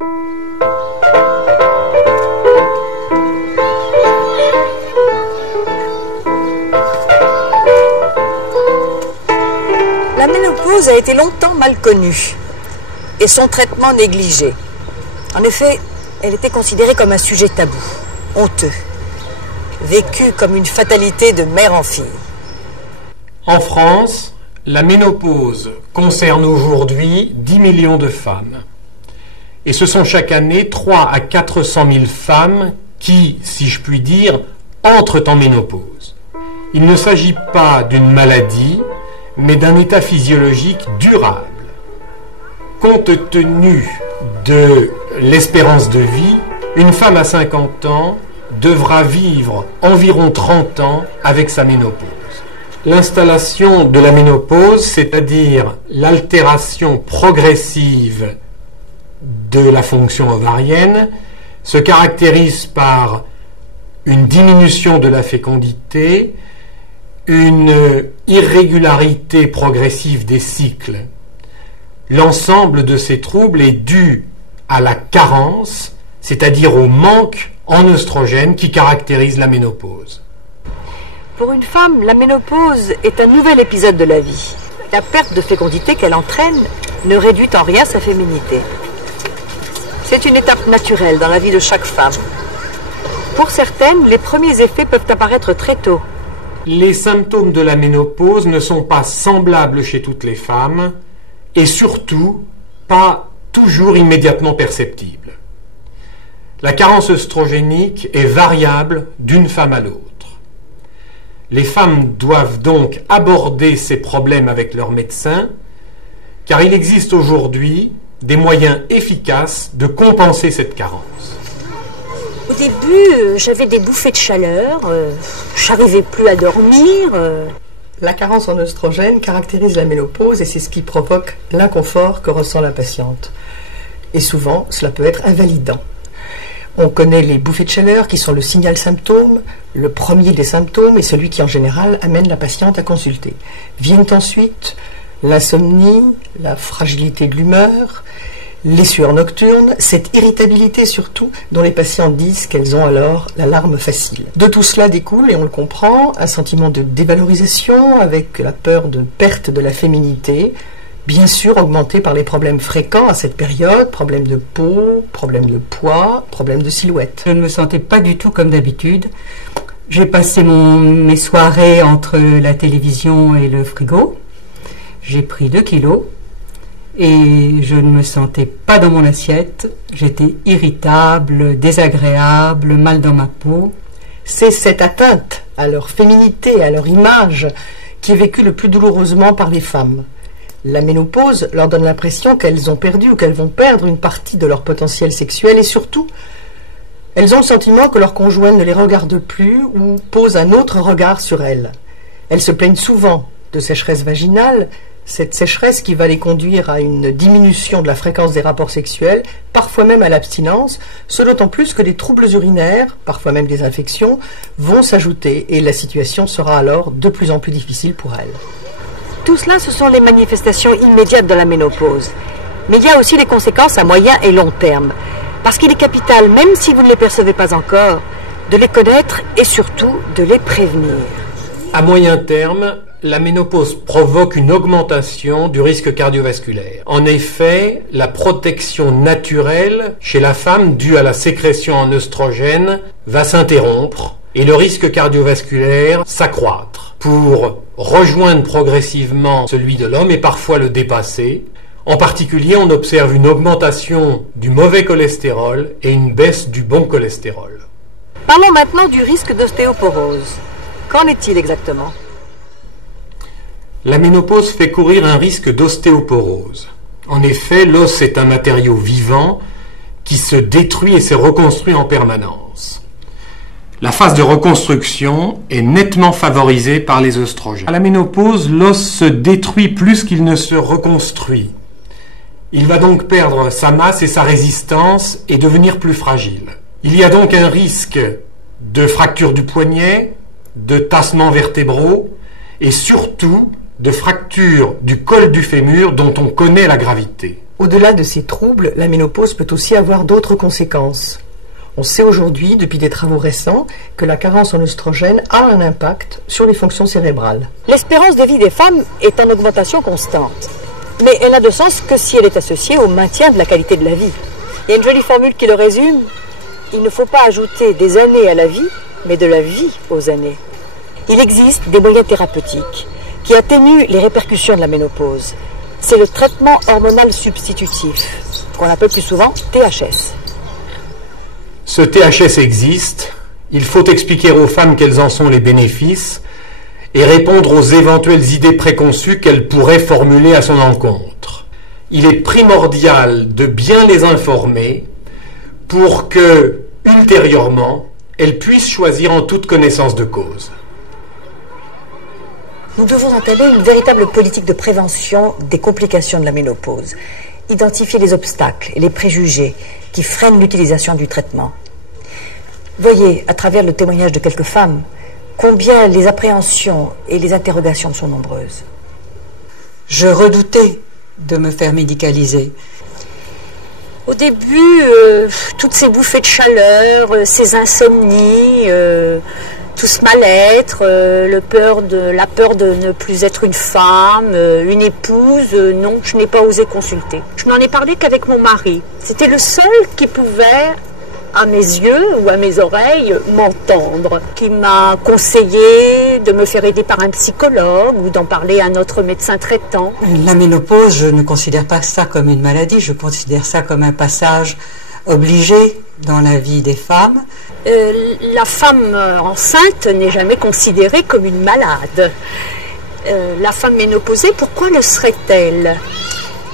La ménopause a été longtemps mal connue et son traitement négligé. En effet, elle était considérée comme un sujet tabou, honteux, vécu comme une fatalité de mère en fille. En France, la ménopause concerne aujourd'hui 10 millions de femmes. Et ce sont chaque année 3 à 400 000 femmes qui, si je puis dire, entrent en ménopause. Il ne s'agit pas d'une maladie, mais d'un état physiologique durable. Compte tenu de l'espérance de vie, une femme à 50 ans devra vivre environ 30 ans avec sa ménopause. L'installation de la ménopause, c'est-à-dire l'altération progressive de la fonction ovarienne, se caractérise par une diminution de la fécondité, une irrégularité progressive des cycles. L'ensemble de ces troubles est dû à la carence, c'est-à-dire au manque en œstrogène qui caractérise la ménopause. Pour une femme, la ménopause est un nouvel épisode de la vie. La perte de fécondité qu'elle entraîne ne réduit en rien sa féminité. C'est une étape naturelle dans la vie de chaque femme. Pour certaines, les premiers effets peuvent apparaître très tôt. Les symptômes de la ménopause ne sont pas semblables chez toutes les femmes et surtout pas toujours immédiatement perceptibles. La carence œstrogénique est variable d'une femme à l'autre. Les femmes doivent donc aborder ces problèmes avec leur médecin, car il existe aujourd'hui des moyens efficaces de compenser cette carence. Au début, j'avais des bouffées de chaleur, j'arrivais plus à dormir. La carence en œstrogène caractérise la ménopause et c'est ce qui provoque l'inconfort que ressent la patiente. Et souvent, cela peut être invalidant. On connaît les bouffées de chaleur qui sont le signal symptôme, le premier des symptômes et celui qui en général amène la patiente à consulter. Viennent ensuite l'insomnie, la fragilité de l'humeur, les sueurs nocturnes, cette irritabilité surtout dont les patientes disent qu'elles ont alors la larme facile. De tout cela découle, et on le comprend, un sentiment de dévalorisation avec la peur de perte de la féminité, bien sûr augmenté par les problèmes fréquents à cette période, problèmes de peau, problèmes de poids, problèmes de silhouette. Je ne me sentais pas du tout comme d'habitude. J'ai passé mes soirées entre la télévision et le frigo. J'ai pris 2 kilos et je ne me sentais pas dans mon assiette. J'étais irritable, désagréable, mal dans ma peau. C'est cette atteinte à leur féminité, à leur image, qui est vécue le plus douloureusement par les femmes. La ménopause leur donne l'impression qu'elles ont perdu ou qu'elles vont perdre une partie de leur potentiel sexuel et surtout, elles ont le sentiment que leur conjoint ne les regarde plus ou pose un autre regard sur elles. Elles se plaignent souvent de sécheresse vaginale, cette sécheresse qui va les conduire à une diminution de la fréquence des rapports sexuels, parfois même à l'abstinence, ce d'autant plus que des troubles urinaires, parfois même des infections, vont s'ajouter et la situation sera alors de plus en plus difficile pour elles. Tout cela, ce sont les manifestations immédiates de la ménopause. Mais il y a aussi des conséquences à moyen et long terme. Parce qu'il est capital, même si vous ne les percevez pas encore, de les connaître et surtout de les prévenir. À moyen terme, la ménopause provoque une augmentation du risque cardiovasculaire. En effet, la protection naturelle chez la femme due à la sécrétion en œstrogène va s'interrompre et le risque cardiovasculaire s'accroître pour rejoindre progressivement celui de l'homme et parfois le dépasser. En particulier, on observe une augmentation du mauvais cholestérol et une baisse du bon cholestérol. Parlons maintenant du risque d'ostéoporose. Qu'en est-il exactement ? La ménopause fait courir un risque d'ostéoporose. En effet, l'os est un matériau vivant qui se détruit et se reconstruit en permanence. La phase de reconstruction est nettement favorisée par les œstrogènes. À la ménopause, l'os se détruit plus qu'il ne se reconstruit. Il va donc perdre sa masse et sa résistance et devenir plus fragile. Il y a donc un risque de fracture du poignet, de tassements vertébraux et surtout de fracture du col du fémur dont on connaît la gravité. Au-delà de ces troubles, la ménopause peut aussi avoir d'autres conséquences. On sait aujourd'hui, depuis des travaux récents, que la carence en oestrogène a un impact sur les fonctions cérébrales. L'espérance de vie des femmes est en augmentation constante. Mais elle n'a de sens que si elle est associée au maintien de la qualité de la vie. Il y a une jolie formule qui le résume. Il ne faut pas ajouter des années à la vie, mais de la vie aux années. Il existe des moyens thérapeutiques qui atténuent les répercussions de la ménopause. C'est le traitement hormonal substitutif, qu'on appelle plus souvent THS. Ce THS existe, il faut expliquer aux femmes quels en sont les bénéfices et répondre aux éventuelles idées préconçues qu'elles pourraient formuler à son encontre. Il est primordial de bien les informer pour que, ultérieurement, elles puissent choisir en toute connaissance de cause. Nous devons entamer une véritable politique de prévention des complications de la ménopause. Identifier les obstacles et les préjugés qui freinent l'utilisation du traitement. Voyez, à travers le témoignage de quelques femmes, combien les appréhensions et les interrogations sont nombreuses. Je redoutais de me faire médicaliser. Au début, toutes ces bouffées de chaleur, ces insomnies, tout ce mal-être, la peur de ne plus être une femme, une épouse, non, je n'ai pas osé consulter. Je n'en ai parlé qu'avec mon mari. C'était le seul qui pouvait, à mes yeux ou à mes oreilles, m'entendre, qui m'a conseillé de me faire aider par un psychologue ou d'en parler à un autre médecin traitant. La ménopause, je ne considère pas ça comme une maladie, je considère ça comme un passage obligé dans la vie des femmes. La femme enceinte n'est jamais considérée comme une malade. La femme ménopausée, pourquoi le serait-elle ?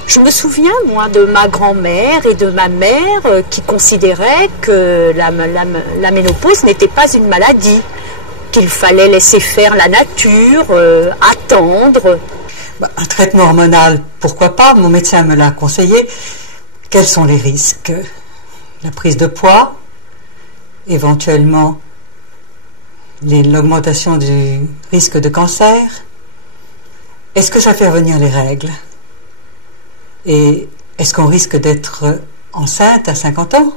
Je me souviens, moi, de ma grand-mère et de ma mère qui considéraient que la ménopause n'était pas une maladie, qu'il fallait laisser faire la nature, attendre. Un traitement hormonal, pourquoi pas ? Mon médecin me l'a conseillé. Quels sont les risques ? La prise de poids, éventuellement l'augmentation du risque de cancer. Est-ce que ça fait revenir les règles ? Et est-ce qu'on risque d'être enceinte à 50 ans ?